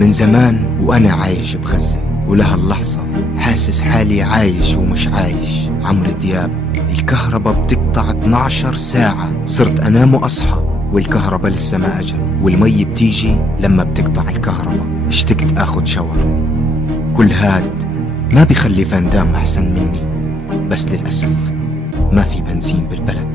من زمان وأنا عايش بغزة، ولها اللحظة حاسس حالي عايش ومش عايش. عمرو دياب. الكهرباء بتقطع 12 ساعة، صرت أنام وأصحى والكهرباء لسه ما أجت، والمي بتيجي لما بتقطع الكهرباء. اشتقت آخد شاور. كل هاد ما بيخلي فاندام أحسن مني، بس للأسف ما في بنزين بالبلد.